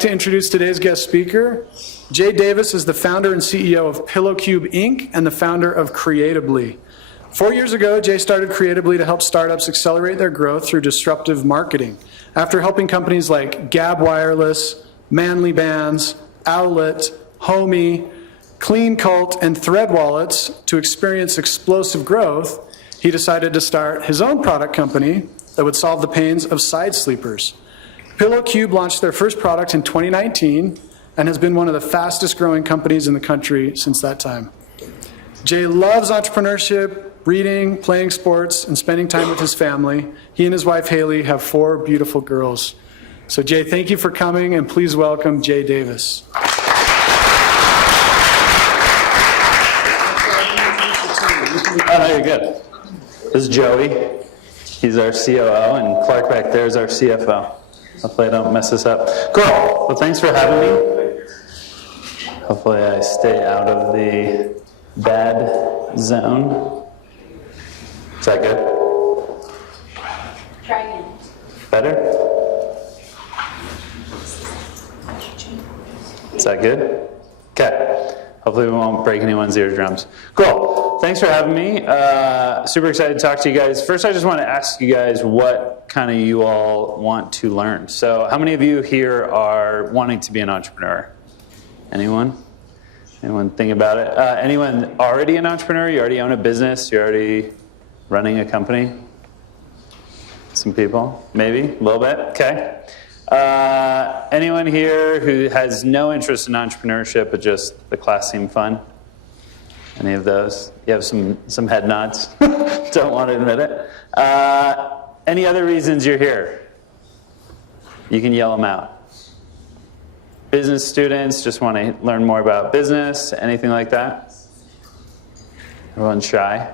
To introduce today's guest speaker, Jay Davis is the founder and CEO of PillowCube Inc. and the founder of Creatably. 4 years ago, Jay started Creatably to help startups accelerate their growth through disruptive marketing. After helping companies like Gabb Wireless, Manly Bands, Owlet, Homey, Cleancult and Thread Wallets to experience explosive growth, he decided to start his own product company that would solve the pains of side sleepers. PillowCube launched their first product in 2019 and has been one of the fastest growing companies in the country since that time. Jay loves entrepreneurship, reading, playing sports, and spending time with his family. He and his wife Haley have 4 beautiful girls. So Jay, thank you for coming, and please welcome Jay Davis. Oh, no, you're good. This is Joey. He's our COO, and Clark back there is our CFO. Hopefully I don't mess this up. Cool. Well, thanks for having me. Hopefully I stay out of the bad zone. Is that good? Try again. Better? Is that good? Okay. Hopefully we won't break anyone's eardrums. Cool. Thanks for having me. Super excited to talk to you guys. First, I just want to ask you guys what kind of you all want to learn. So how many of you here are wanting to be an entrepreneur? Anyone? Anyone think about it? Anyone already an entrepreneur? You already own a business? You're already running a company? Some people? Maybe? A little bit? Okay. Anyone here who has no interest in entrepreneurship but just the class seemed fun? Any of those? You have some head nods. Don't want to admit it. Any other reasons you're here? You can yell them out. Business students, just want to learn more about business, anything like that? Everyone's shy?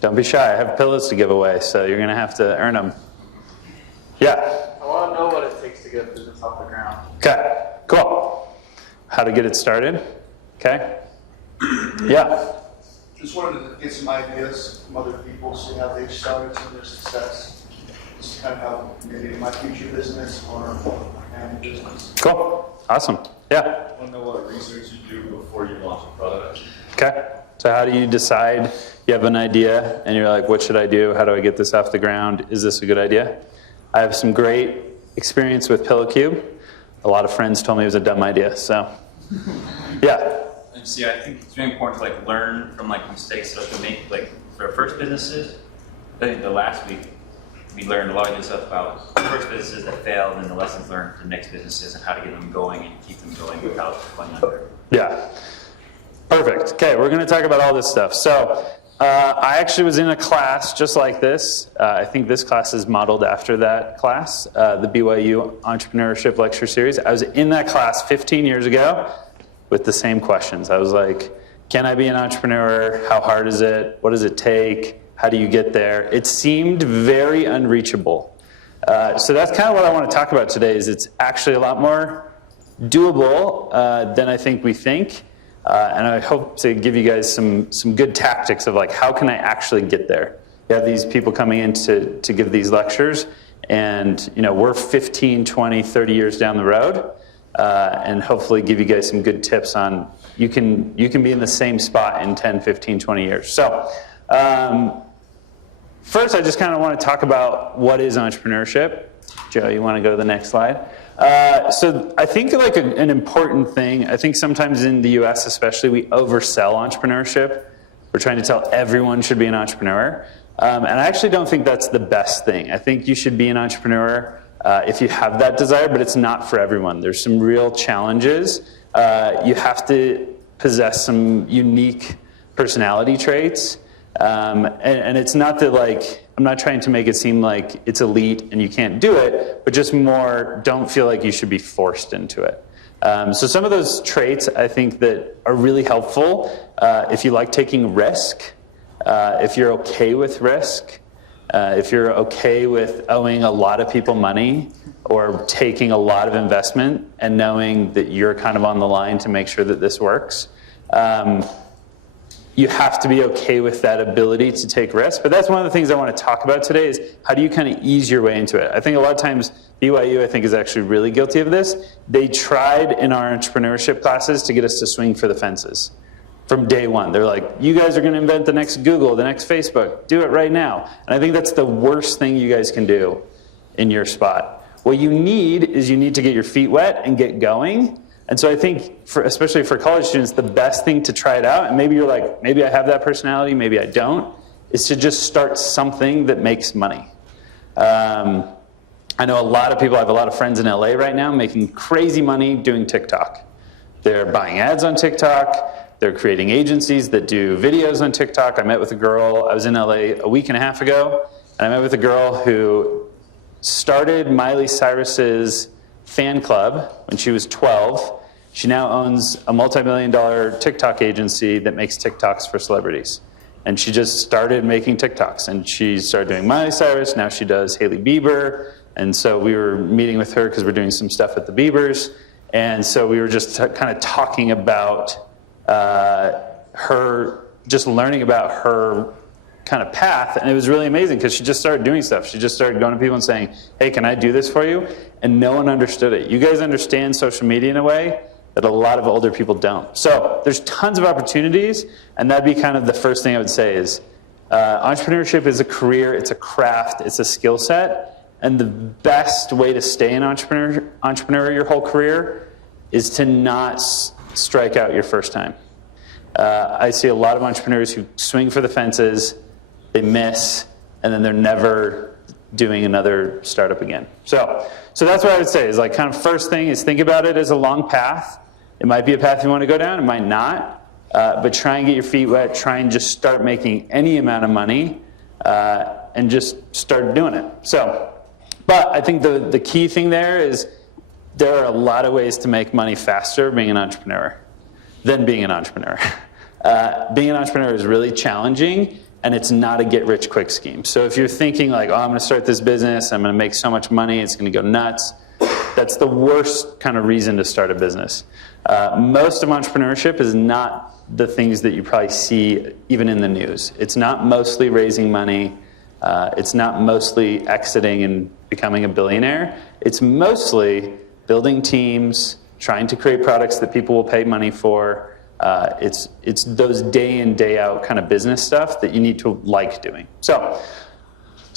Don't be shy. I have pillows to give away, so you're going to have to earn them. Yeah? I want to know what it takes to get a business off the ground. Okay, cool. How to get it started? Okay. Yeah. Just wanted to get some ideas from other people, see how they've started, some of their success. This is kind of how maybe my future business or my family business. Cool. Awesome. Yeah. I want to know what research you do before you launch a product. Okay. So how do you decide you have an idea and you're like, what should I do? How do I get this off the ground? Is this a good idea? I have some great experience with PillowCube. A lot of friends told me it was a dumb idea, so yeah. And see, I think it's really important to learn from mistakes that we make. For our first businesses, I think the last week we learned a lot of good stuff about the first businesses that failed and the lessons learned for the next businesses and how to get them going and keep them going without going under. Yeah. Perfect. Okay, we're going to talk about all this stuff. So I actually was in a class just like this. I think this class is modeled after that class, the BYU Entrepreneurship Lecture Series. I was in that class 15 years ago with the same questions. I was like, can I be an entrepreneur? How hard is it? What does it take? How do you get there? It seemed very unreachable. So that's kind of what I want to talk about today, is it's actually a lot more doable than I think we think. And I hope to give you guys some good tactics of how can I actually get there. You have these people coming in to give these lectures, and we're 15, 20, 30 years down the road, and hopefully give you guys some good tips on you can be in the same spot in 10, 15, 20 years. So first I just kind of want to talk about what is entrepreneurship. Joe, you want to go to the next slide? So I think an important thing, I think sometimes in the US especially, we oversell entrepreneurship. We're trying to tell everyone should be an entrepreneur. And I actually don't think that's the best thing. I think you should be an entrepreneur if you have that desire, but it's not for everyone. There's some real challenges. You have to possess some unique personality traits. And it's not that I'm not trying to make it seem like it's elite and you can't do it, but just more don't feel like you should be forced into it. So some of those traits I think that are really helpful if you like taking risk, if you're okay with risk, if you're okay with owing a lot of people money or taking a lot of investment and knowing that you're kind of on the line to make sure that this works. you have to be okay with that ability to take risks. But that's one of the things I want to talk about today is how do you kind of ease your way into it. I think a lot of times BYU, I think, is actually really guilty of this. They tried in our entrepreneurship classes to get us to swing for the fences from day one. They're like, you guys are going to invent the next Google, the next Facebook. Do it right now. And I think that's the worst thing you guys can do in your spot. What you need is you need to get your feet wet and get going. And so I think, especially for college students, the best thing to try it out, and maybe you're like, maybe I have that personality, maybe I don't, is to just start something that makes money. I know a lot of people, I have a lot of friends in LA right now making crazy money doing TikTok. They're buying ads on TikTok, they're creating agencies that do videos on TikTok. I met with a girl, I was in LA a week and a half ago, and I met with a girl who started Miley Cyrus's fan club when she was 12. She now owns a multi-million-dollar TikTok agency that makes TikToks for celebrities. And she just started making TikToks. And she started doing Miley Cyrus. Now she does Hailey Bieber. And so we were meeting with her because we're doing some stuff with the Biebers. And so we were just kind of talking about her, just learning about her kind of path. And it was really amazing because she just started doing stuff. She just started going to people and saying, hey, can I do this for you? And no one understood it. You guys understand social media in a way that a lot of older people don't. So there's tons of opportunities, and that'd be kind of the first thing I would say is entrepreneurship is a career, it's a craft, it's a skill set, and the best way to stay an entrepreneur your whole career is to not strike out your first time. I see a lot of entrepreneurs who swing for the fences, they miss, and then they're never doing another startup again. So that's what I would say is like kind of first thing is think about it as a long path. It might be a path you want to go down, it might not, but try and get your feet wet, try and just start making any amount of money and just start doing it. So, but I think the key thing there is there are a lot of ways to make money faster being an entrepreneur than being an entrepreneur. Being an entrepreneur is really challenging, and it's not a get-rich-quick scheme. So if you're thinking like, oh, I'm going to start this business, I'm going to make so much money, it's going to go nuts, that's the worst kind of reason to start a business. Most of entrepreneurship is not the things that you probably see even in the news. It's not mostly raising money. It's not mostly exiting and becoming a billionaire. It's mostly building teams, trying to create products that people will pay money for. It's those day in, day out kind of business stuff that you need to like doing. So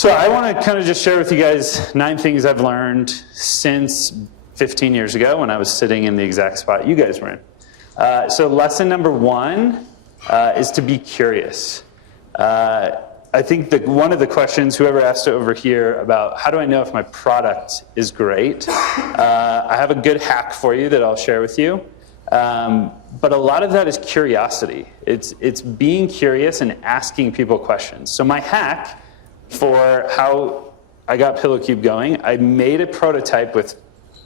I want to kind of just share with you guys 9 things I've learned since 15 years ago when I was sitting in the exact spot you guys were in. So lesson number 1 is to be curious. I think that one of the questions, whoever asked it over here about how do I know if my product is great, I have a good hack for you that I'll share with you. But a lot of that is curiosity. It's being curious and asking people questions. So my hack for how I got PillowCube going, I made a prototype with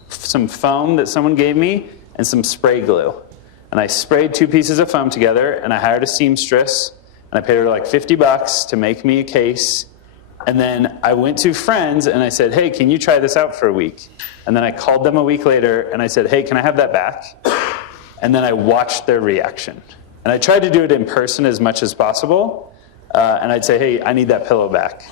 some foam that someone gave me and some spray glue. And I sprayed 2 pieces of foam together, and I hired a seamstress, and I paid her like $50 to make me a case. And then I went to friends and I said, hey, can you try this out for a week? And then I called them a week later and I said, hey, can I have that back? And then I watched their reaction. And I tried to do it in person as much as possible. And I'd say, hey, I need that pillow back.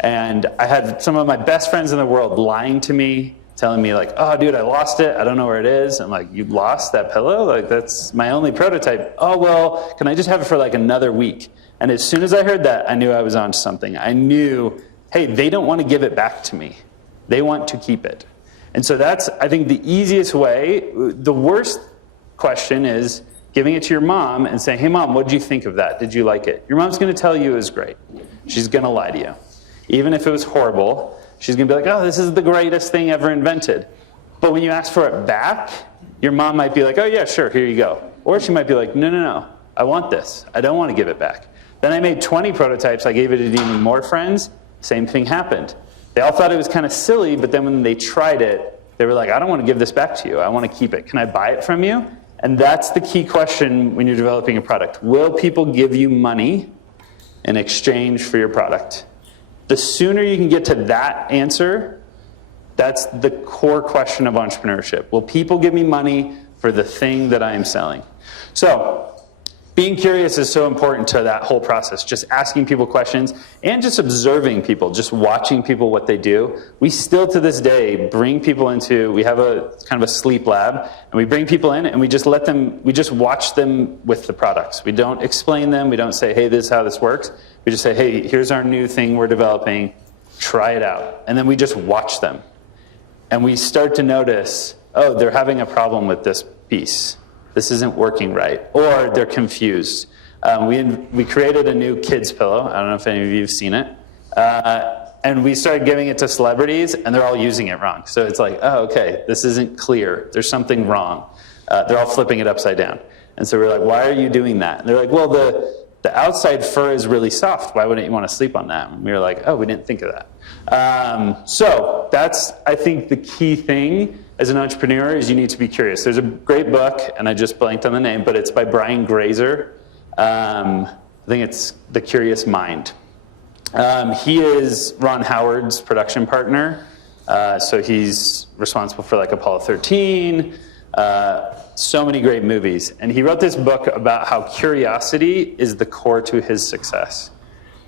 And I had some of my best friends in the world lying to me, telling me like, oh, dude, I lost it. I don't know where it is. I'm like, you lost that pillow? Like, that's my only prototype. Oh, well, can I just have it for like another week? And as soon as I heard that, I knew I was onto something. I knew, hey, they don't want to give it back to me. They want to keep it. And so that's, I think, the easiest way. The worst question is giving it to your mom and saying, hey, mom, what did you think of that? Did you like it? Your mom's going to tell you it was great. She's going to lie to you. Even if it was horrible, she's going to be like, oh, this is the greatest thing ever invented. But when you ask for it back, your mom might be like, oh, yeah, sure, here you go. Or she might be like, no, I want this. I don't want to give it back. Then I made 20 prototypes. I gave it to even more friends. Same thing happened. They all thought it was kind of silly, but then when they tried it, they were like, I don't want to give this back to you. I want to keep it. Can I buy it from you? And that's the key question when you're developing a product. Will people give you money in exchange for your product? The sooner you can get to that answer, that's the core question of entrepreneurship. Will people give me money for the thing that I am selling? So being curious is so important to that whole process, just asking people questions and just observing people, just watching people, what they do. We still to this day bring people into, we have a kind of a sleep lab, and we bring people in and we just watch them with the products. We don't explain them, we don't say, hey, this is how this works. We just say, hey, here's our new thing we're developing, try it out. And then we just watch them. And we start to notice, oh, they're having a problem with this piece. This isn't working right, or they're confused. We created a new kids pillow. I don't know if any of you have seen it. And we started giving it to celebrities, and they're all using it wrong. So it's like, oh, okay, this isn't clear. There's something wrong. They're all flipping it upside down. And so we're like, why are you doing that? And they're like, well, the outside fur is really soft. Why wouldn't you want to sleep on that? And we were like, oh, we didn't think of that. So that's, I think, the key thing as an entrepreneur is you need to be curious. There's a great book, and I just blanked on the name, but it's by Brian Grazer. I think it's The Curious Mind. He is Ron Howard's production partner. So he's responsible for like Apollo 13, so many great movies. And he wrote this book about how curiosity is the core to his success.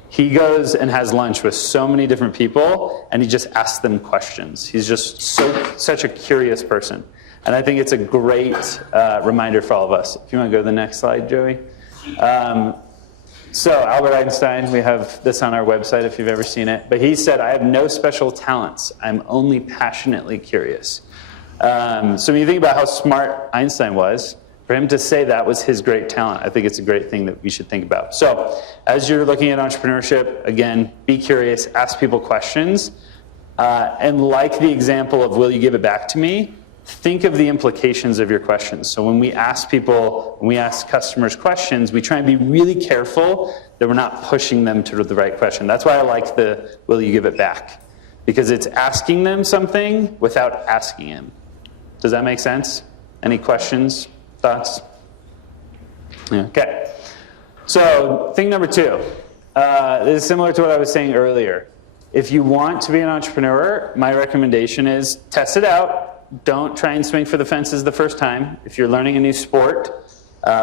He goes and has lunch with so many different people, and he just asks them questions. He's just such a curious person. And I think it's a great reminder for all of us. If you want to go to the next slide, Joey. So Albert Einstein, we have this on our website if you've ever seen it. But he said, I have no special talents. I'm only passionately curious. So when you think about how smart Einstein was, for him to say that was his great talent, I think it's a great thing that we should think about. So as you're looking at entrepreneurship, again, be curious, ask people questions. And like the example of will you give it back to me, think of the implications of your questions. So when we ask people, when we ask customers questions, we try and be really careful that we're not pushing them to the right question. That's why I like the will you give it back, because it's asking them something without asking them. Does that make sense? Any questions, thoughts? Okay. So thing number 2, this is similar to what I was saying earlier. If you want to be an entrepreneur, my recommendation is test it out. Don't try and swing for the fences the first time. If you're learning a new sport,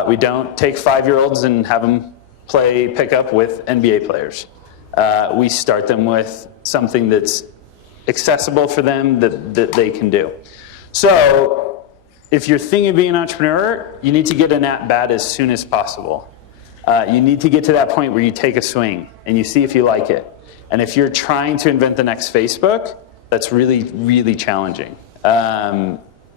we don't take 5-year-olds and have them play pickup with NBA players. We start them with something that's accessible for them that they can do. So if you're thinking of being an entrepreneur, you need to get an at-bat as soon as possible. You need to get to that point where you take a swing and you see if you like it. And if you're trying to invent the next Facebook, that's really, really challenging,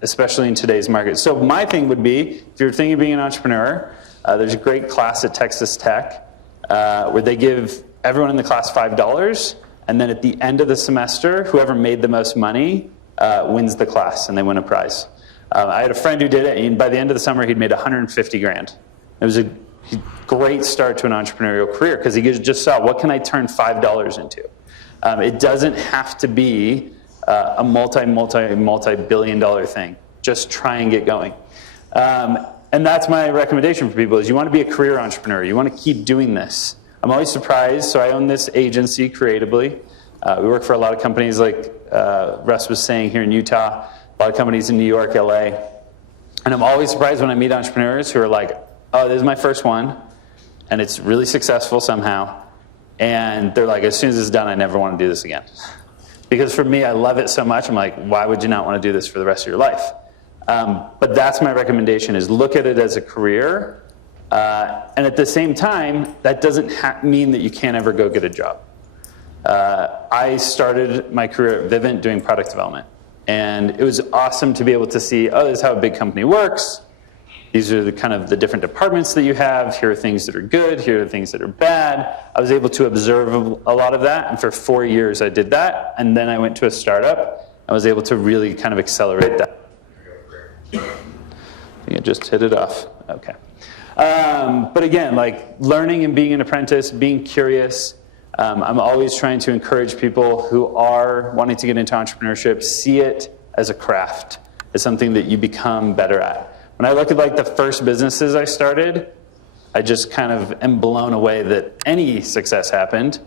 especially in today's market. So my thing would be, if you're thinking of being an entrepreneur, there's a great class at Texas Tech where they give everyone in the class $5, and then at the end of the semester, whoever made the most money wins the class, and they win a prize. I had a friend who did it, and by the end of the summer, he'd made 150 grand. It was a great start to an entrepreneurial career because he just saw, what can I turn $5 into? It doesn't have to be a multi-billion dollar thing. Just try and get going. And that's my recommendation for people, is you want to be a career entrepreneur. You want to keep doing this. I'm always surprised. So I own this agency, Creatably. We work for a lot of companies like Russ was saying here in Utah, a lot of companies in New York, LA. And I'm always surprised when I meet entrepreneurs who are like, oh, this is my first one, and it's really successful somehow. And they're like, as soon as it's done, I never want to do this again. Because for me, I love it so much, I'm like, why would you not want to do this for the rest of your life? But that's my recommendation, is look at it as a career. And at the same time, that doesn't mean that you can't ever go get a job. I started my career at Vivint doing product development. And it was awesome to be able to see, oh, this is how a big company works. These are the kind of the different departments that you have. Here are things that are good. Here are things that are bad. I was able to observe a lot of that. And for 4 years, I did that. And then I went to a startup. I was able to really kind of accelerate that. I think I just hit it off. Okay. But again, like learning and being an apprentice, being curious. I'm always trying to encourage people who are wanting to get into entrepreneurship, see it as a craft, as something that you become better at. When I look at like the first businesses I started, I just kind of am blown away that any success happened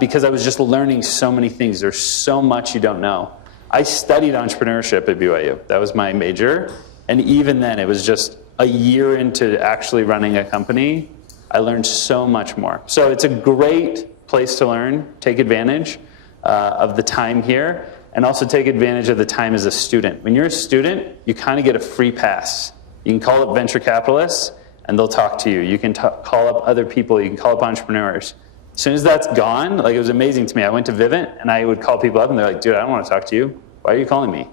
because I was just learning so many things. There's so much you don't know. I studied entrepreneurship at BYU. That was my major. And even then, it was just a year into actually running a company, I learned so much more. So it's a great place to learn. Take advantage of the time here, and also take advantage of the time as a student. When you're a student, you kind of get a free pass. You can call up venture capitalists, and they'll talk to you. You can call up other people. You can call up entrepreneurs. As soon as that's gone, like, it was amazing to me. I went to Vivint, and I would call people up, and they're like, dude, I don't want to talk to you. Why are you calling me?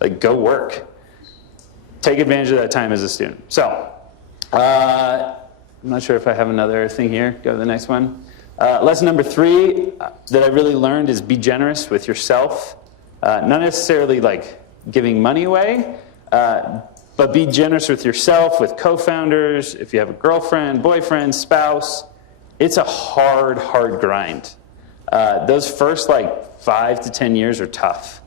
Like, go work. Take advantage of that time as a student. So, I'm not sure if I have another thing here. Go to the next one. Lesson number 3 that I really learned is be generous with yourself. Not necessarily like giving money away, but be generous with yourself, with co-founders, if you have a girlfriend, boyfriend, spouse. It's a hard, hard grind. Those first like 5 to 10 years are tough.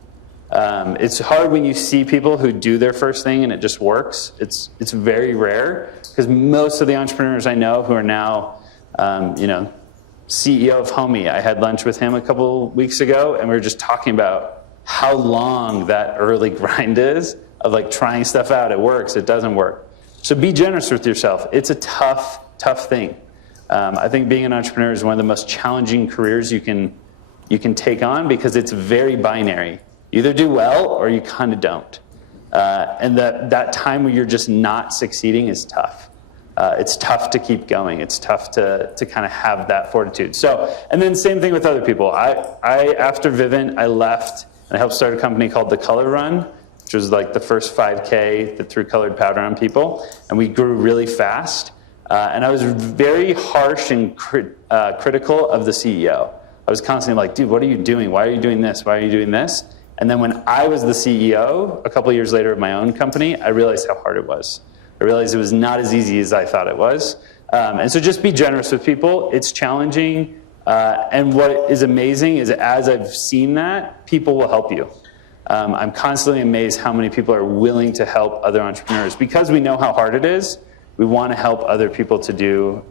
It's hard when you see people who do their first thing and it just works. It's very rare, because most of the entrepreneurs I know who are now, CEO of Homey, I had lunch with him a couple weeks ago, and we were just talking about how long that early grind is of like trying stuff out. It works, it doesn't work. So be generous with yourself. It's a tough, tough thing. I think being an entrepreneur is one of the most challenging careers you can take on, because it's very binary. You either do well or you kind of don't. And that time where you're just not succeeding is tough. It's tough to keep going. It's tough to kind of have that fortitude. So, and then same thing with other people. I after Vivint, I left and I helped start a company called The Color Run, which was like the first 5K that threw colored powder on people. And we grew really fast. And I was very harsh and critical of the CEO. I was constantly like, dude, what are you doing? Why are you doing this? Why are you doing this? And then when I was the CEO, a couple of years later of my own company, I realized how hard it was. I realized it was not as easy as I thought it was. And so just be generous with people. It's challenging. And what is amazing is, as I've seen that, people will help you. I'm constantly amazed how many people are willing to help other entrepreneurs. Because we know how hard it is, we want to help other people to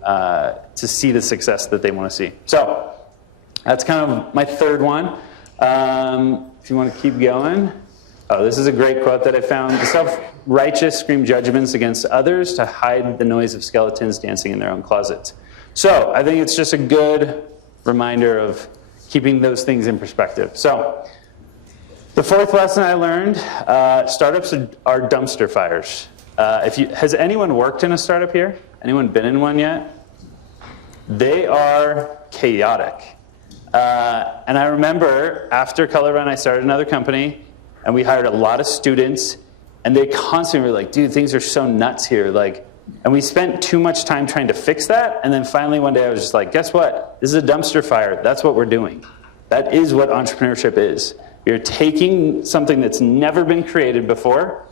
see the success that they want to see. So that's kind of my third one. If you want to keep going. Oh, this is a great quote that I found. The self-righteous scream judgments against others to hide the noise of skeletons dancing in their own closets. So I think it's just a good reminder of keeping those things in perspective. So the fourth lesson I learned, startups are dumpster fires. Has anyone worked in a startup here? Anyone been in one yet? They are chaotic. And I remember after Color Run, I started another company, and we hired a lot of students, and they constantly were like, dude, things are so nuts here. And we spent too much time trying to fix that, and then finally one day I was just like, guess what? This is a dumpster fire. That's what we're doing. That is what entrepreneurship is. You're taking something that's never been created before,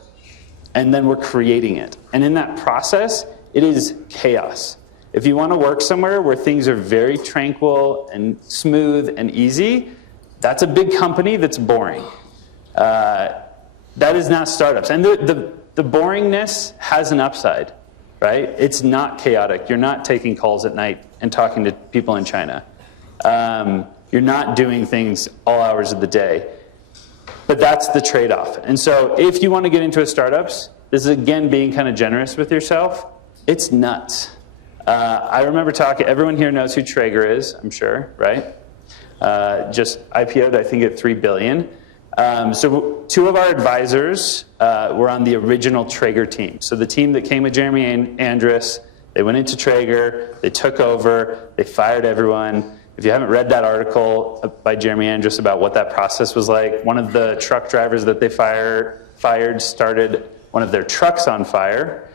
and then we're creating it. And in that process, it is chaos. If you want to work somewhere where things are very tranquil and smooth and easy, that's a big company that's boring. That is not startups. And the boringness has an upside, right? It's not chaotic. You're not taking calls at night and talking to people in China. You're not doing things all hours of the day. But that's the trade-off. And so if you want to get into a startups, this is again being kind of generous with yourself. It's nuts. I remember talking, everyone here knows who Traeger is, I'm sure, right? Just IPO'd, I think, at $3 billion. So 2 of our advisors were on the original Traeger team. So the team that came with Jeremy Andrus, they went into Traeger, they took over, they fired everyone. If you haven't read that article by Jeremy Andrus about what that process was like, one of the truck drivers that they fired started one of their trucks on fire,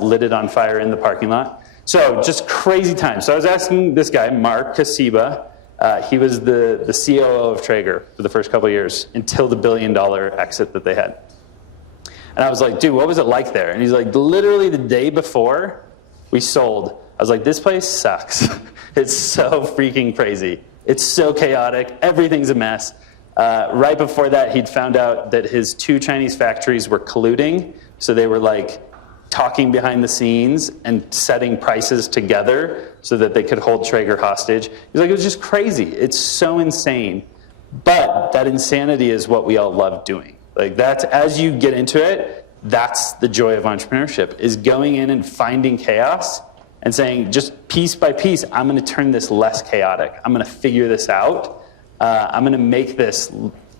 lit it on fire in the parking lot. So just crazy times. So I was asking this guy, Mark Kasiba, he was the COO of Traeger for the first couple of years until the $1 billion exit that they had. And I was like, dude, what was it like there? And he's like, literally the day before we sold, I was like, this place sucks. It's so freaking crazy. It's so chaotic. Everything's a mess. Right before that, he'd found out that his 2 Chinese factories were colluding. So they were like talking behind the scenes and setting prices together so that they could hold Traeger hostage. He's like, it was just crazy. It's so insane. But that insanity is what we all love doing. Like, that's, as you get into it, that's the joy of entrepreneurship, is going in and finding chaos and saying, just piece by piece, I'm going to turn this less chaotic. I'm going to figure this out. I'm going to make this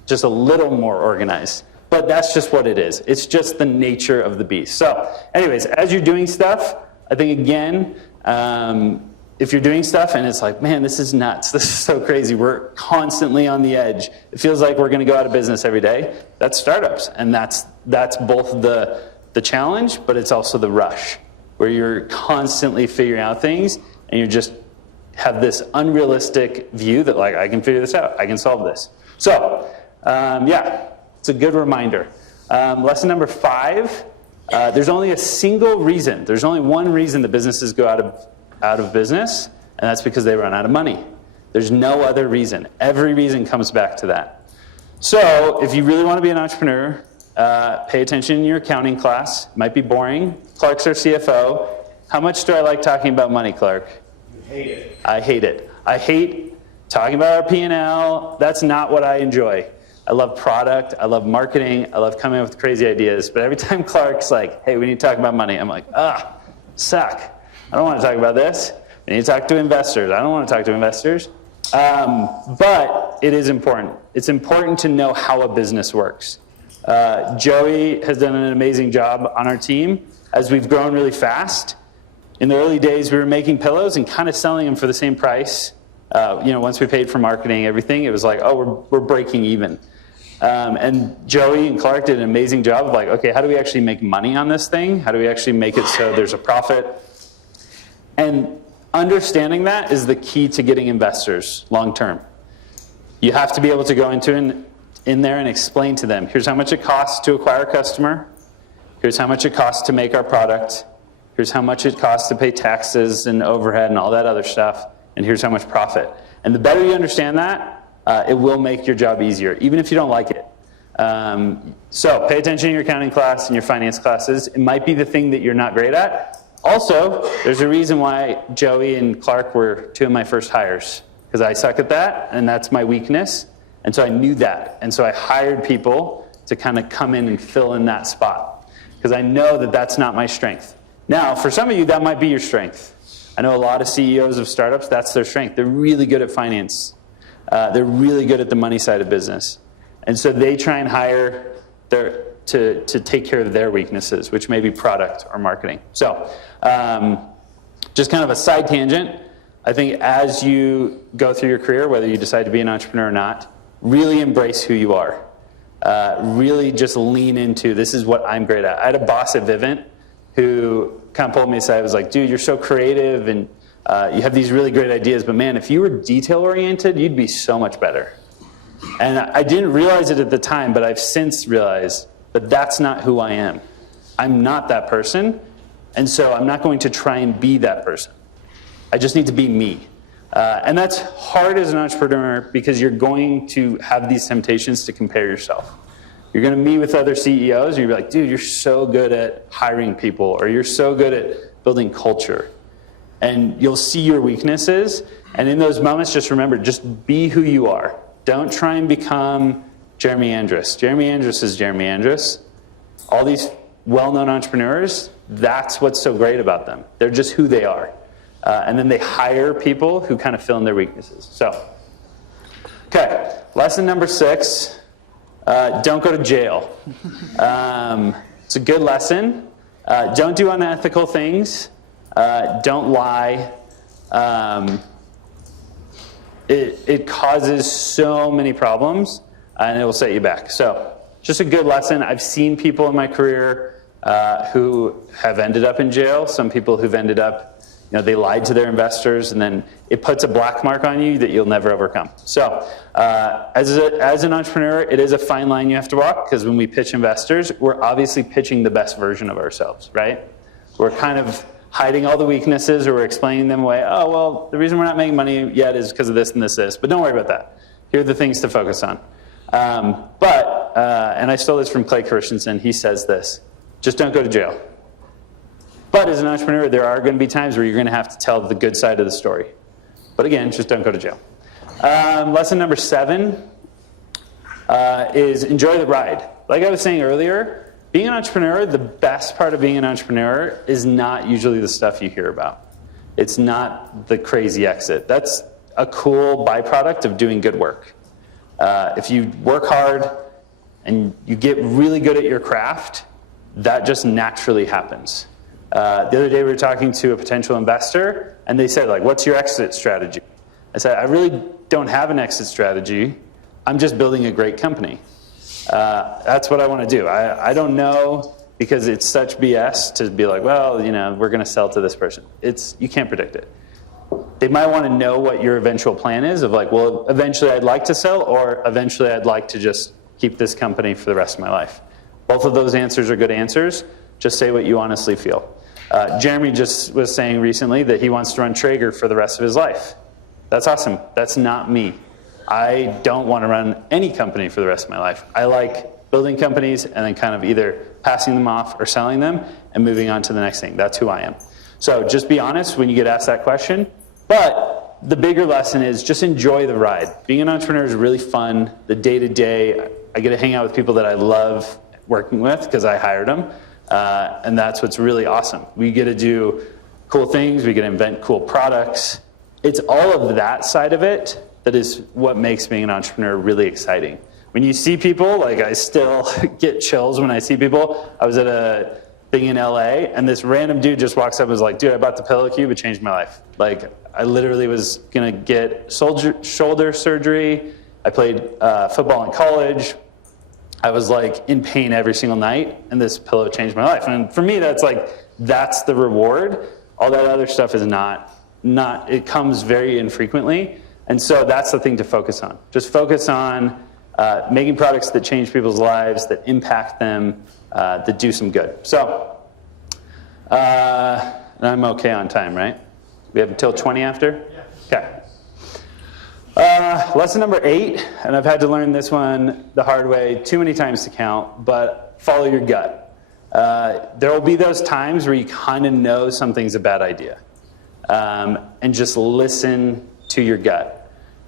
just a little more organized. But that's just what it is. It's just the nature of the beast. So anyways, as you're doing stuff, I think, again, if you're doing stuff and it's like, man, this is nuts. This is so crazy. We're constantly on the edge. It feels like we're going to go out of business every day. That's startups. And that's both the challenge, but it's also the rush, where you're constantly figuring out things and you just have this unrealistic view that, like, I can figure this out. I can solve this. So, yeah, it's a good reminder. Lesson number 5, there's only a single reason. There's only one reason that businesses go out of business, and that's because they run out of money. There's no other reason. Every reason comes back to that. So if you really want to be an entrepreneur, pay attention in your accounting class. It might be boring. Clark's our CFO. How much do I like talking about money, Clark? You hate it. I hate it. I hate talking about our P&L. That's not what I enjoy. I love product. I love marketing. I love coming up with crazy ideas. But every time Clark's like, hey, we need to talk about money, I'm like, suck. I don't want to talk about this. We need to talk to investors. I don't want to talk to investors. But it is important. It's important to know how a business works. Joey has done an amazing job on our team as we've grown really fast. In the early days, we were making pillows and kind of selling them for the same price. Once we paid for marketing, everything, it was like, oh, we're breaking even. And Joey and Clark did an amazing job of like, okay, how do we actually make money on this thing? How do we actually make it so there's a profit? And understanding that is the key to getting investors long term. You have to be able to go in there and explain to them, here's how much it costs to acquire a customer. Here's how much it costs to make our product. Here's how much it costs to pay taxes and overhead and all that other stuff. And here's how much profit. And the better you understand that, it will make your job easier, even if you don't like it. So pay attention in your accounting class and your finance classes. It might be the thing that you're not great at. Also, there's a reason why Joey and Clark were 2 of my first hires, because I suck at that, and that's my weakness. And so I knew that. And so I hired people to kind of come in and fill in that spot, because I know that that's not my strength. Now, for some of you, that might be your strength. I know a lot of CEOs of startups, that's their strength. They're really good at finance. They're really good at the money side of business. And so they try and hire to take care of their weaknesses, which may be product or marketing. So just kind of a side tangent, I think as you go through your career, whether you decide to be an entrepreneur or not, really embrace who you are. Really just lean into, this is what I'm great at. I had a boss at Vivint who kind of pulled me aside. I was like, dude, you're so creative and you have these really great ideas, but man, if you were detail-oriented, you'd be so much better. And I didn't realize it at the time, but I've since realized that that's not who I am. I'm not that person, and so I'm not going to try and be that person. I just need to be me. And that's hard as an entrepreneur because you're going to have these temptations to compare yourself. You're going to meet with other CEOs, and you're like, dude, you're so good at hiring people, or you're so good at building culture. And you'll see your weaknesses, and in those moments, just remember, just be who you are. Don't try and become Jeremy Andrus. Jeremy Andrus is Jeremy Andrus. All these well-known entrepreneurs, that's what's so great about them. They're just who they are. And then they hire people who kind of fill in their weaknesses. So, okay, lesson number 6, don't go to jail. It's a good lesson. Don't do unethical things. Don't lie. It causes so many problems, and it will set you back. So, just a good lesson. I've seen people in my career who have ended up in jail. Some people who've ended up, they lied to their investors, and then it puts a black mark on you that you'll never overcome. So, as an entrepreneur, it is a fine line you have to walk, because when we pitch investors, we're obviously pitching the best version of ourselves, right? We're kind of hiding all the weaknesses, or we're explaining them away. Oh, well, the reason we're not making money yet is because of this and this, but don't worry about that. Here are the things to focus on. And I stole this from Clay Christensen. He says this: just don't go to jail. But as an entrepreneur, there are going to be times where you're going to have to tell the good side of the story. But again, just don't go to jail. Lesson number 7 is enjoy the ride. Like I was saying earlier, being an entrepreneur, the best part of being an entrepreneur is not usually the stuff you hear about. It's not the crazy exit. That's a cool byproduct of doing good work. If you work hard and you get really good at your craft, that just naturally happens. The other day we were talking to a potential investor, and they said, like, what's your exit strategy? I said, I really don't have an exit strategy. I'm just building a great company. That's what I want to do. I don't know, because it's such BS to be like, well, you know, we're going to sell to this person. You can't predict it. They might want to know what your eventual plan is of like, well, eventually I'd like to sell, or eventually I'd like to just keep this company for the rest of my life. Both of those answers are good answers. Just say what you honestly feel. Jeremy just was saying recently that he wants to run Traeger for the rest of his life. That's awesome. That's not me. I don't want to run any company for the rest of my life. I like building companies and then kind of either passing them off or selling them and moving on to the next thing. That's who I am. So just be honest when you get asked that question. But the bigger lesson is just enjoy the ride. Being an entrepreneur is really fun. The day-to-day, I get to hang out with people that I love working with because I hired them. And that's what's really awesome. We get to do cool things. We get to invent cool products. It's all of that side of it that is what makes being an entrepreneur really exciting. When you see people, like I still get chills when I see people. I was at a thing in LA, and this random dude just walks up and was like, dude, I bought the Pillow Cube, it changed my life. Like, I literally was gonna get shoulder surgery. I played football in college. I was like in pain every single night, and this pillow changed my life. And for me, that's the reward. All that other stuff is not, it comes very infrequently. And so that's the thing to focus on. Just focus on making products that change people's lives, that impact them, that do some good. So, I'm okay on time, right? We have until 20 after? Okay. Lesson number 8, and I've had to learn this one the hard way too many times to count, but follow your gut. There will be those times where you kind of know something's a bad idea, and just listen to your gut.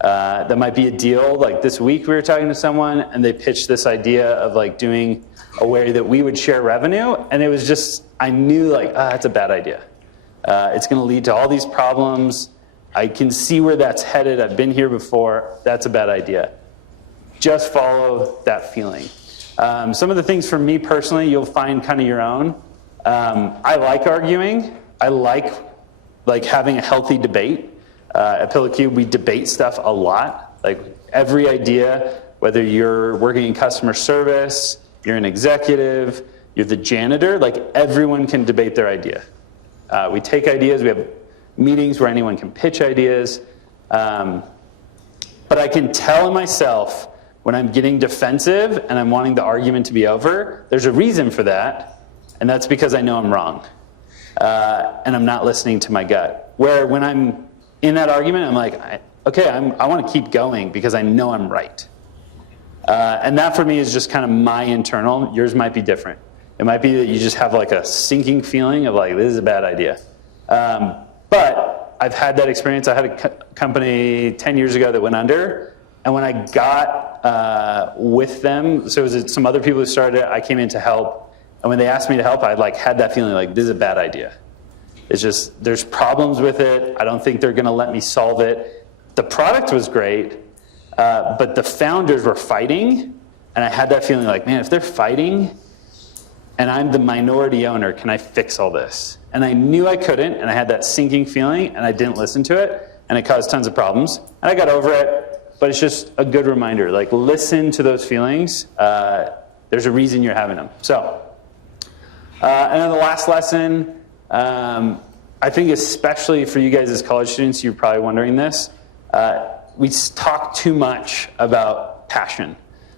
That might be a deal. Like this week we were talking to someone and they pitched this idea of like doing a way that we would share revenue, and it was just, I knew like, that's a bad idea. It's going to lead to all these problems. I can see where that's headed. I've been here before. That's a bad idea. Just follow that feeling. Some of the things for me personally, you'll find kind of your own. I like arguing. I like having a healthy debate. At Pillow Cube, we debate stuff a lot. Like every idea, whether you're working in customer service, you're an executive, you're the janitor, like everyone can debate their idea. We take ideas, we have meetings where anyone can pitch ideas. But I can tell in myself when I'm getting defensive and I'm wanting the argument to be over, there's a reason for that, and that's because I know I'm wrong. And I'm not listening to my gut. Where when I'm in that argument, I'm like, okay, I want to keep going because I know I'm right. And that for me is just kind of my internal. Yours might be different. It might be that you just have like a sinking feeling of like, this is a bad idea. But I've had that experience. I had a company 10 years ago that went under. And when I got with them, so it was some other people who started it, I came in to help. And when they asked me to help, I like had that feeling like, this is a bad idea. It's just, there's problems with it. I don't think they're going to let me solve it. The product was great, but the founders were fighting. And I had that feeling like, man, if they're fighting and I'm the minority owner, can I fix all this? And I knew I couldn't, and I had that sinking feeling, and I didn't listen to it, and it caused tons of problems. And I got over it, but it's just a good reminder. Like, listen to those feelings. There's a reason you're having them. So, and then the last lesson, I think especially for you guys as college students, you're probably wondering this. We talk too much about passion.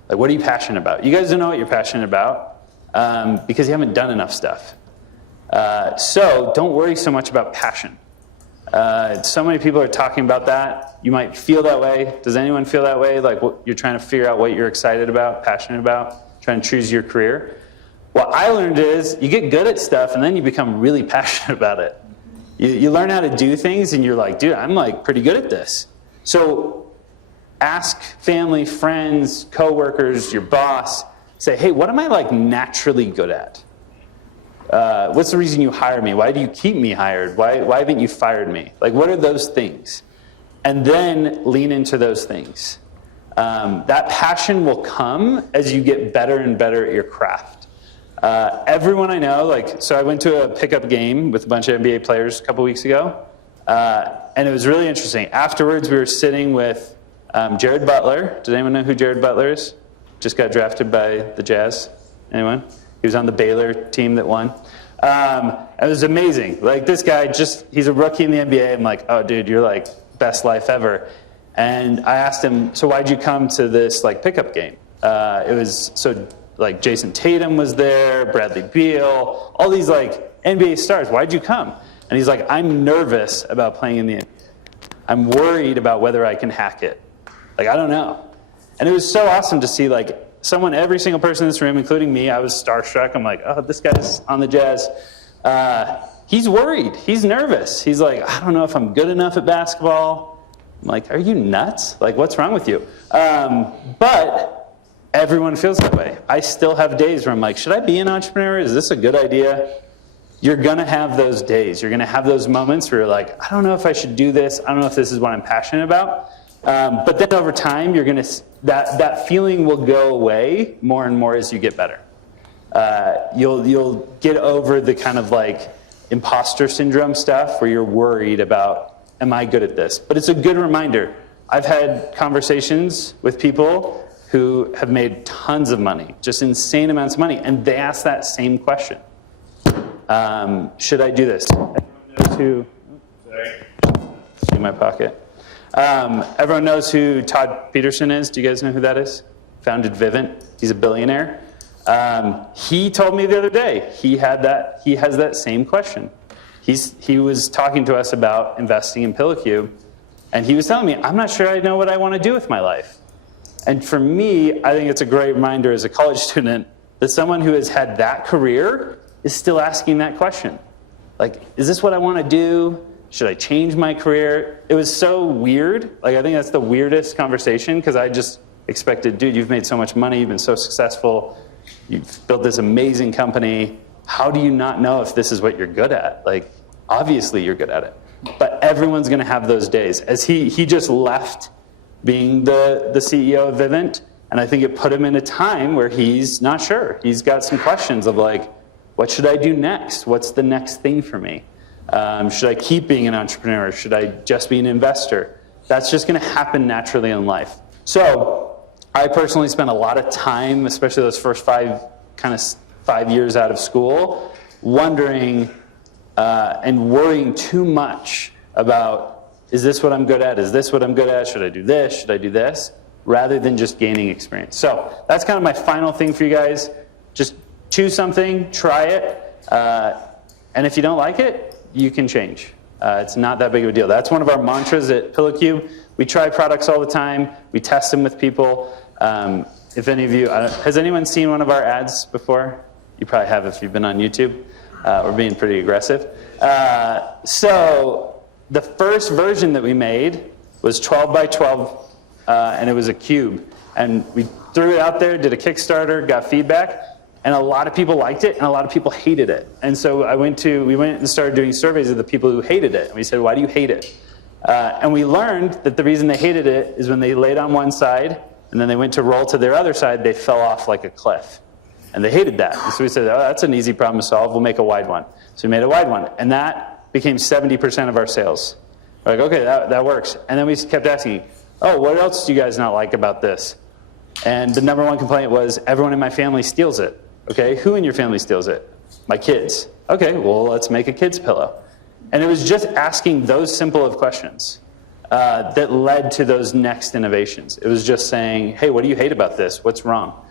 Like, what are you passionate about? You guys don't know what you're passionate about because you haven't done enough stuff. So don't worry so much about passion. So many people are talking about that. You might feel that way. Does anyone feel that way? Like you're trying to figure out what you're excited about, passionate about, trying to choose your career? What I learned is you get good at stuff and then you become really passionate about it. You learn how to do things and you're like, dude, I'm like pretty good at this. So ask family, friends, coworkers, your boss, say, hey, what am I like naturally good at? What's the reason you hire me? Why do you keep me hired? Why haven't you fired me? Like, what are those things? And then lean into those things. That passion will come as you get better and better at your craft. Everyone I know, like, so I went to a pickup game with a bunch of NBA players a couple weeks ago, and it was really interesting. Afterwards, we were sitting with Jared Butler. Does anyone know who Jared Butler is? Just got drafted by the Jazz. Anyone? He was on the Baylor team that won. It was amazing. Like, this guy, he's a rookie in the NBA. I'm like, oh, dude, you're like best life ever. And I asked him, so why'd you come to this like pickup game? It was so like Jason Tatum was there, Bradley Beal, all these like NBA stars. Why'd you come? And he's like, I'm nervous about playing in the NBA. I'm worried about whether I can hack it. Like, I don't know. And it was so awesome to see like every single person in this room, including me, I was starstruck. I'm like, oh, this guy's on the Jazz. He's worried. He's nervous. He's like, I don't know if I'm good enough at basketball. I'm like, are you nuts? Like, what's wrong with you? But everyone feels that way. I still have days where I'm like, should I be an entrepreneur? Is this a good idea? You're going to have those days. You're going to have those moments where you're like, I don't know if I should do this. I don't know if this is what I'm passionate about. But then over time, you're going to that feeling will go away more and more as you get better. You'll get over the kind of like imposter syndrome stuff where you're worried about, am I good at this? But it's a good reminder. I've had conversations with people who have made tons of money, just insane amounts of money, and they ask that same question. Should I do this? In my pocket. Everyone knows who Todd Peterson is. Do you guys know who that is? Founded Vivint. He's a billionaire. He told me the other day he has that same question. He was talking to us about investing in PillowCube, and he was telling me, I'm not sure I know what I want to do with my life. And for me, I think it's a great reminder as a college student that someone who has had that career is still asking that question. Like, is this what I want to do? Should I change my career? It was so weird. Like, I think that's the weirdest conversation because I just expected, dude, you've made so much money, you've been so successful, you've built this amazing company. How do you not know if this is what you're good at? Like, obviously you're good at it. But everyone's going to have those days. As he just left being the CEO of Vivint, and I think it put him in a time where he's not sure. He's got some questions of like, what should I do next? What's the next thing for me? Should I keep being an entrepreneur? Should I just be an investor? That's just going to happen naturally in life. So I personally spent a lot of time, especially those first 5 years out of school, wondering and worrying too much about, is this what I'm good at? Is this what I'm good at? Should I do this? Should I do this? Rather than just gaining experience. So that's kind of my final thing for you guys. Just choose something, try it, and if you don't like it, you can change. It's not that big of a deal. That's one of our mantras at PillowCube. We try products all the time. We test them with people. If any of you, has anyone seen one of our ads before? You probably have if you've been on YouTube. We're being pretty aggressive. So the first version that we made was 12 by 12, and it was a cube. And we threw it out there, did a Kickstarter, got feedback. And a lot of people liked it, and a lot of people hated it. And so we went and started doing surveys of the people who hated it. And we said, why do you hate it? And we learned that the reason they hated it is when they laid on one side, and then they went to roll to their other side, they fell off like a cliff. And they hated that. And so we said, oh, that's an easy problem to solve. We'll make a wide one. So we made a wide one. And that became 70% of our sales. We're like, okay, that works. And then we kept asking, oh, what else do you guys not like about this? And the number one complaint was, everyone in my family steals it. Okay, who in your family steals it? My kids. Okay, well, let's make a kid's pillow. And it was just asking those simple of questions that led to those next innovations. It was just saying, hey, what do you hate about this? What's wrong?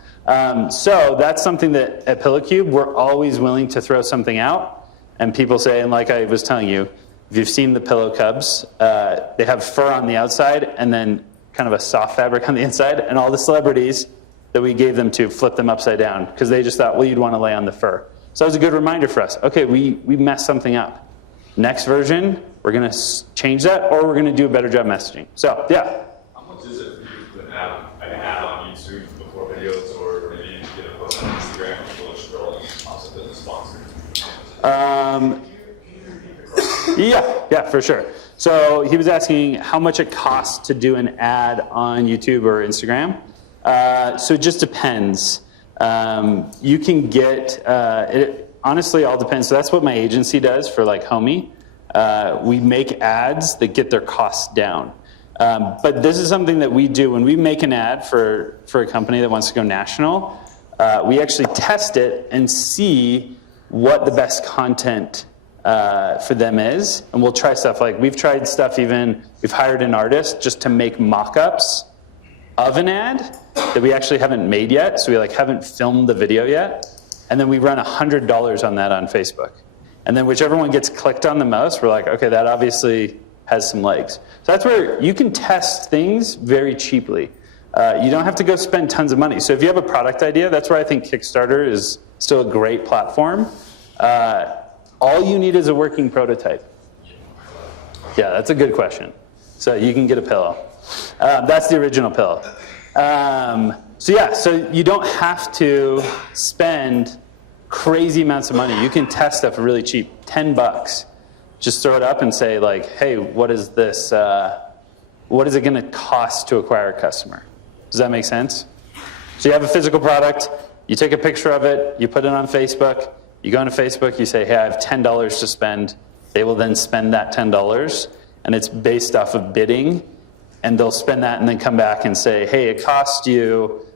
So that's something that at PillowCube, we're always willing to throw something out. And people say, and like I was telling you, if you've seen the pillow cubs, they have fur on the outside and then kind of a soft fabric on the inside. And all the celebrities that we gave them to flip them upside down because they just thought, well, you'd want to lay on the fur. So that was a good reminder for us. Okay, we messed something up. Next version, we're going to change that, or we're going to do a better job messaging. So, yeah. How much is it for you to put an ad on YouTube before videos, or maybe get a Yeah, for sure. So he was asking how much it costs to do an ad on YouTube or Instagram. So it just depends. You can get, it honestly all depends. So that's what my agency does for like Homey. We make ads that get their costs down. But this is something that we do when we make an ad for a company that wants to go national. We actually test it and see what the best content for them is, and we'll try stuff like we've tried stuff. Even we've hired an artist just to make mock-ups of an ad that we actually haven't made yet. So we like haven't filmed the video yet, and then we run $100 on that on Facebook, and then whichever one gets clicked on the most, we're like, okay, that obviously has some legs. So that's where you can test things very cheaply. You don't have to go spend tons of money. So if you have a product idea, that's where I think Kickstarter is still a great platform. All you need is a working prototype. Yeah, that's a good question. So you can get a pillow. That's the original pillow. So you don't have to spend crazy amounts of money. You can test stuff really cheap, $10. Just throw it up and say like, hey, what is this? What is it going to cost to acquire a customer? Does that make sense? So you have a physical product, you take a picture of it, you put it on Facebook, you go into Facebook, you say, hey, I have $10 to spend. They will then spend that $10, and it's based off of bidding, and they'll spend that and then come back and say, hey, it cost you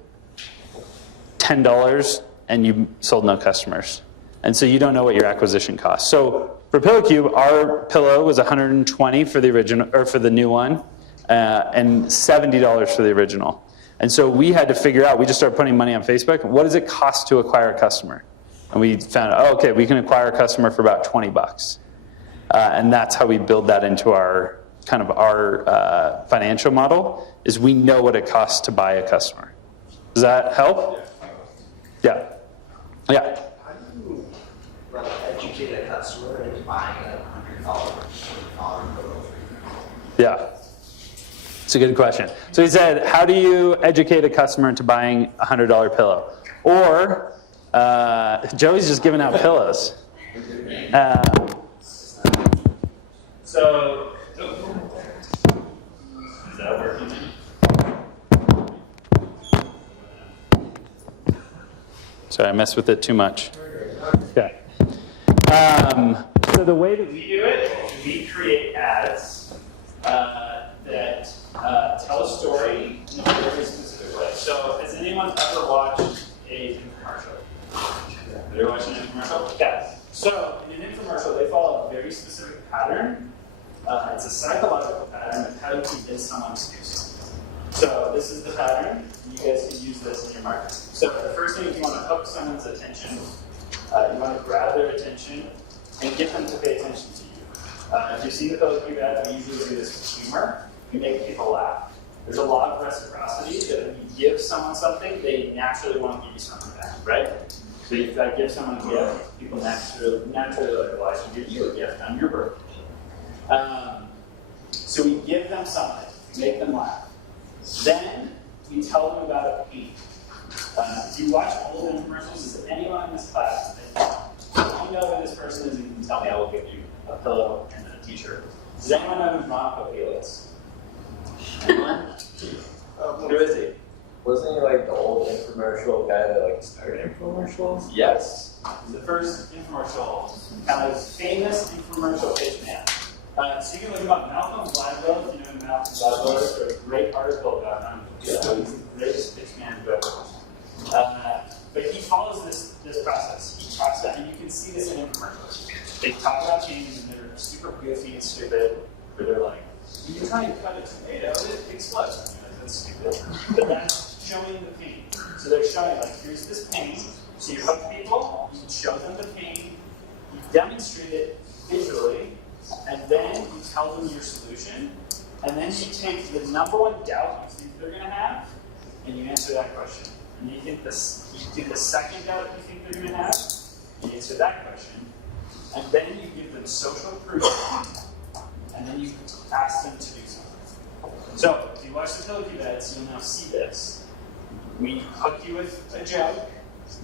$10 and you sold no customers. And so you don't know what your acquisition costs. So for PillowCube, our pillow was $120 for the original, or for the new one, and $70 for the original. And so we had to figure out, we just started putting money on Facebook, what does it cost to acquire a customer? And we found out, oh, okay, we can acquire a customer for about $20. And that's how we build that into our kind of our financial model, is we know what it costs to buy a customer. Does that help? Yeah. Yeah. How do you educate a customer into buying a $100 pillow? Yeah. It's a good question. So he said, how do you educate a customer into buying a $100 pillow? Or, Joey's just giving out pillows. So, is that working? Sorry, I messed with it too much. Yeah. So the way that we do it, we create ads that tell a story in a very specific way. So has anyone ever watched a infomercial? Have you ever watched an infomercial? Yeah. So in an infomercial, they follow a very specific pattern. It's a psychological pattern of how to convince someone to do something. So this is the pattern. You guys can use this in your marketing. So the first thing is you want to hook someone's attention. You want to grab their attention and get them to pay attention to you. If you've seen the PillowCube ads, we usually do this with humor. We make people laugh. There's a lot of reciprocity that if you give someone something, they naturally want to give you something back, right? So if I give someone a gift, people naturally like, well, I should give you a gift on your birthday. So we give them something, make them laugh. Then we tell them about a pain. If you watch old infomercials, is there anyone in this class that you know who this person is and you can tell me I will give you a pillow and a t-shirt? Does anyone know who Monica is? Anyone? Who is he? Wasn't he like the old infomercial guy that like started infomercials? Yes. He's the first infomercial, kind of famous infomercial pitchman. So you can look him up. Malcolm Gladwell, if you know who Malcolm Gladwell is, there's a great article about him. He's the greatest pitchman who ever was. But he follows this process. He talks about, and you can see this in infomercials. They talk about change and they're super goofy and stupid, where they're like, you can try and cut a tomato, it explodes. That's stupid. But that's showing the pain. So they're showing, like, here's this pain. So you hook people, you show them the pain, you demonstrate it visually, and then you tell them your solution, and then you take the number one doubt you think they're going to have, and you answer that question. And you do the second doubt you think they're going to have, and you answer that question, and then you give them social proof, and then you ask them to do something. So, if you watch the PillowCube ads, you'll now see this. We hook you with a joke.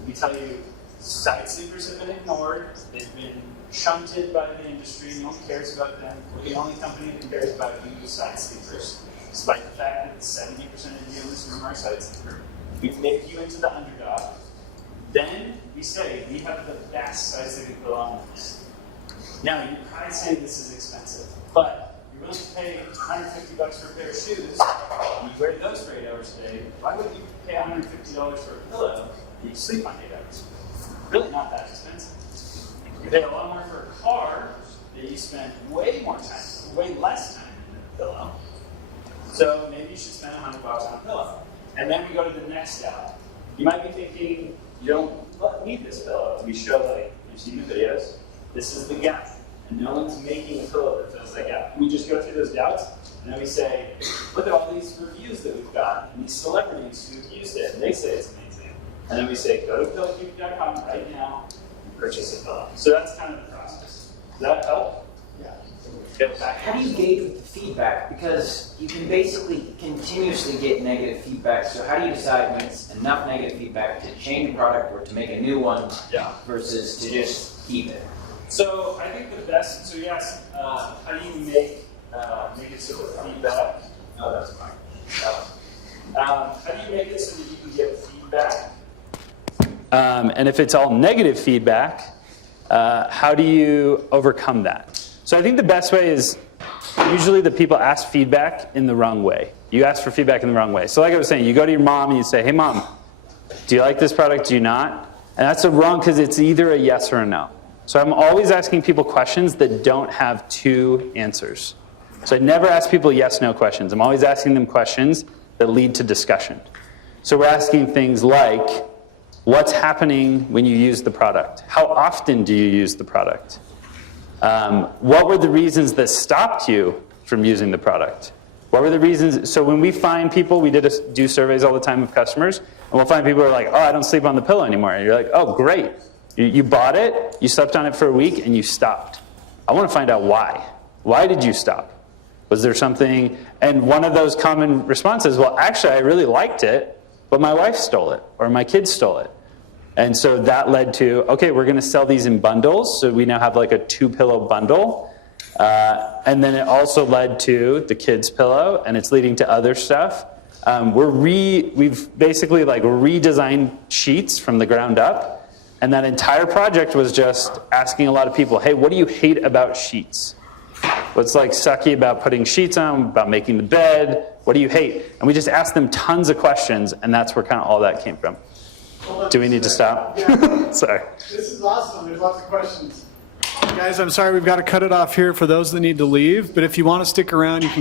We tell you, Side sleepers have been ignored. They've been shunted by the industry. No one cares about them. We're the only company that cares about you with side sleepers, despite the fact that 70% of you in this room are side sleeper. We make you into the underdog. Then we say we have the best side sleeping pillow on the planet. Now you're probably saying this is expensive, but you're willing to pay $150 for a pair of shoes, and you wear those for 8 hours a day. Why would you pay $150 for a pillow and you sleep on 8 hours? Really not that expensive. You pay a lot more for a car that you spend way more time, way less time in the pillow. So maybe you should spend $100 on a pillow. And then we go to the next step. You might be thinking, you don't need this pillow. We show, like, you've seen the videos. This is the gap. And no one's making a pillow that fills that gap. We just go through those doubts, and then we say, look at all these reviews that we've got, and these celebrities who've used it, and they say it's amazing. And then we say, go to pillowcube.com right now and purchase a pillow. So that's kind of the process. Does that help? Yeah. Get back. How do you gauge with the feedback? Because you can basically continuously get negative feedback. So how do you decide when it's enough negative feedback to change a product or to make a new one versus to just keep it? So I think the best, so you asked, how do you make it so that feedback, no, that's fine. How do you make it so that you can get feedback? And if it's all negative feedback, how do you overcome that? So I think the best way is usually the people ask feedback in the wrong way. You ask for feedback in the wrong way. So like I was saying, you go to your mom and you say, hey mom, do you like this product, do you not? And that's a wrong because it's either a yes or a no. So I'm always asking people questions that don't have two answers. So I never ask people yes/no questions. I'm always asking them questions that lead to discussion. So we're asking things like, what's happening when you use the product? How often do you use the product? What were the reasons that stopped you from using the product? What were the reasons? So when we find people, we do surveys all the time of customers, and we'll find people who are like, oh, I don't sleep on the pillow anymore. And you're like, oh, great. You bought it, you slept on it for a week, and you stopped. I want to find out why. Why did you stop? Was there something? And one of those common responses, well, actually, I really liked it, but my wife stole it, or my kids stole it. And so that led to, okay, we're going to sell these in bundles. So we now have like a 2-pillow bundle. And then it also led to the kids' pillow, and it's leading to other stuff. We've basically like redesigned sheets from the ground up. And that entire project was just asking a lot of people, hey, what do you hate about sheets? What's like sucky about putting sheets on, about making the bed? What do you hate? And we just asked them tons of questions, and that's where kind of all that came from. Do we need to stop? Yeah. Sorry. This is awesome. There's lots of questions. Guys, I'm sorry we've got to cut it off here for those that need to leave, but if you want to stick around, you can